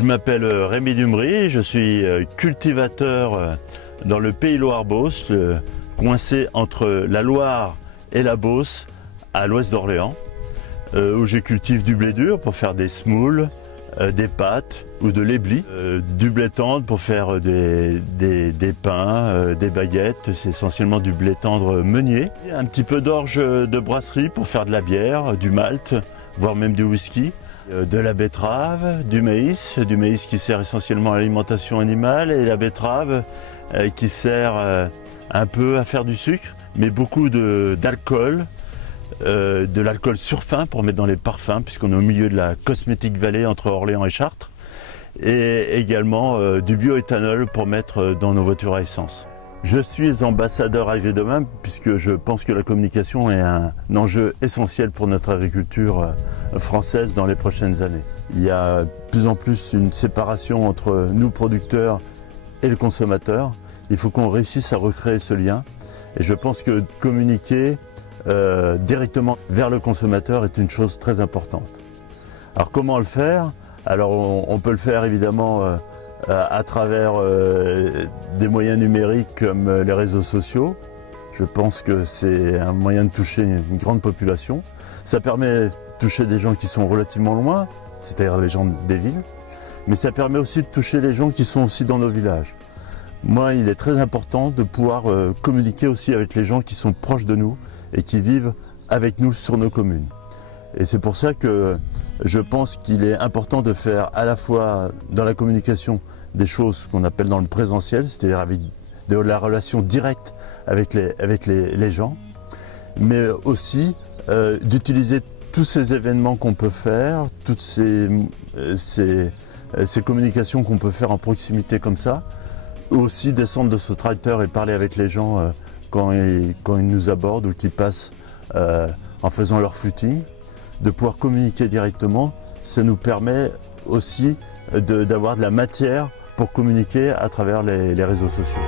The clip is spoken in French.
Je m'appelle Rémi Dumry, je suis cultivateur dans le Pays Loire-Beauce, coincé entre la Loire et la Beauce, à l'ouest d'Orléans, où je cultive du blé dur pour faire des smoules, des pâtes ou de l'éblis, du blé tendre pour faire des pains, des baguettes, c'est essentiellement du blé tendre meunier, un petit peu d'orge de brasserie pour faire de la bière, du malt, voire même du whisky. De la betterave, du maïs qui sert essentiellement à l'alimentation animale, et la betterave qui sert un peu à faire du sucre, mais beaucoup d'alcool, de l'alcool sur fin pour mettre dans les parfums, puisqu'on est au milieu de la Cosmétique Valley entre Orléans et Chartres, et également du bioéthanol pour mettre dans nos voitures à essence. Je suis ambassadeur AG Demain puisque je pense que la communication est un enjeu essentiel pour notre agriculture française dans les prochaines années. Il y a de plus en plus une séparation entre nous producteurs et le consommateur. Il faut qu'on réussisse à recréer ce lien, et je pense que communiquer directement vers le consommateur est une chose très importante. Alors comment le faire? Alors on peut le faire évidemment à travers des moyens numériques comme les réseaux sociaux. Je pense que c'est un moyen de toucher une grande population. Ça permet de toucher des gens qui sont relativement loin, c'est-à-dire les gens des villes, mais ça permet aussi de toucher les gens qui sont aussi dans nos villages. Moi, il est très important de pouvoir communiquer aussi avec les gens qui sont proches de nous et qui vivent avec nous sur nos communes. Et c'est pour ça que je pense qu'il est important de faire à la fois dans la communication des choses qu'on appelle dans le présentiel, c'est-à-dire avec de la relation directe avec les gens, mais aussi d'utiliser tous ces événements qu'on peut faire, toutes ces communications qu'on peut faire en proximité comme ça, ou aussi descendre de ce tracteur et parler avec les gens quand ils nous abordent ou qu'ils passent en faisant leur footing. De pouvoir communiquer directement, ça nous permet aussi d'avoir de la matière pour communiquer à travers les réseaux sociaux.